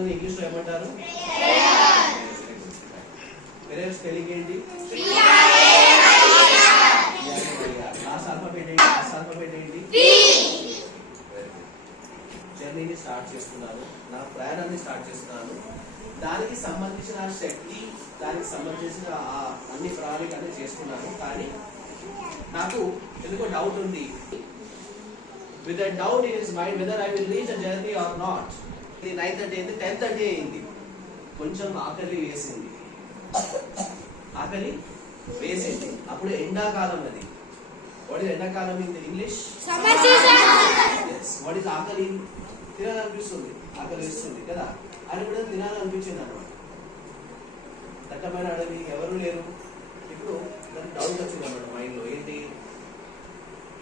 ప్రార్థనని ఇంగ్లీష్లో ఏమంటారు prayer spelling ఏంటి? లాస్ట్ ఆల్ఫాబెట్ ఏంటి? లాస్ట్ ఆల్ఫాబెట్ ఏంటి? జర్నీని స్టార్ట్ చేస్తున్నాను. నా ప్రయాణాన్ని స్టార్ట్ చేస్తున్నాను. దానికి సంబంధించిన శక్తి దానికి సంబంధించిన అన్ని ప్రణాళిక అన్ని చేసుకున్నాను కానీ నాకు ఎందుకో డౌట్ ఉంది. With doubt in is mind weather I will reach a journey or not ఇది నైన్త్ థర్టీ అయింది టెన్త్ థర్టీ అయింది. కొంచెం ఆకలి వేసింది. ఆకలి వేసింది. అప్పుడు ఎండాకాలం అది. వాట్ ఇస్ ఎండాకాలం ఇన్ ఇంగ్లీష్? వాట్ ఇస్ ఆకలి? తినాలనిపిస్తుంది. ఆకలి వేస్తుంది కదా. అది కూడా తినాలనిపించింది అనమాట దట్టమైన అడవి ఎవరు లేరు. ఇప్పుడు దానికి డౌట్ వచ్చింది అనమాట మైండ్లో ఏంటి?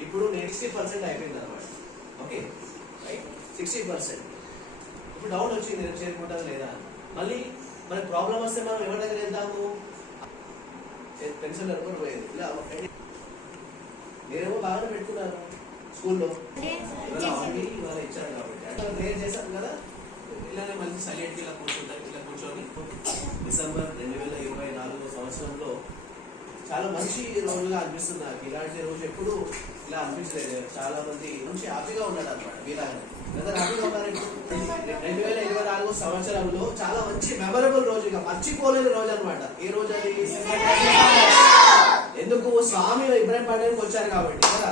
ఇప్పుడు సిక్స్టీ పర్సెంట్ అయిపోయింది అనమాట ఓకే రైట్ సిక్స్టీ పర్సెంట్ ఇప్పుడు డౌట్ వచ్చింది నేను చేరుకుంటాను లేదా. మళ్ళీ మనకి ప్రాబ్లం వస్తే మనం ఎవరి దగ్గర వెళ్తాము? పెన్షన్ అనుకుని పోయేది. ఇలా నేనేమో బాగానే పెట్టుకున్నాను స్కూల్లో. ఇవాళ ఆల్రెడీ ఇవాళ ఇచ్చాను కాబట్టి. ప్రేయర్ చేశాను కదా. ఇలానే మంచి సైలెంట్ ఇలా కూర్చుంటారు ఇలా కూర్చొని. డిసెంబర్ రెండు వేల ఇరవై నాలుగో సంవత్సరంలో చాలా మంచి రోజుగా అనిపిస్తుంది నాకు. ఇలాంటి రోజు ఎప్పుడు ఇలా అనిపించలేదు. చాలా మంది మంచి హ్యాపీగా ఉన్నాడు అనమాట మీలాగా అందరూ హ్యాపీగా ఉన్నారు రెండు వేల ఇరవై నాలుగో సంవత్సరంలో చాలా మంచి మెమరబుల్ రోజు మర్చిపోలేని రోజు అనమాట ఏ రోజు అది? ఎందుకు స్వామి ఇబ్రాహిం పండుగకి వచ్చారు కాబట్టి కదా?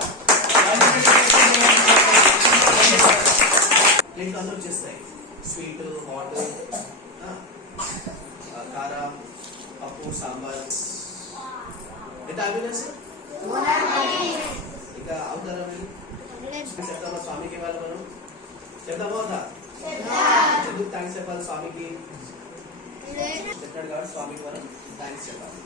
ప్లేట్లు అందరూ చేస్తాయి స్వీట్ హాట్ ఎంత హ్యాపీనెస్ ఇంకా అవుతారా మీరు చెప్తామా స్వామికి ఇవ్వాలి మనం చెప్తామా అవుతా ఎందుకు థ్యాంక్స్ చెప్పాలి స్వామికి చెప్పాడు కాబట్టి స్వామికి మనం థ్యాంక్స్ చెప్పాలి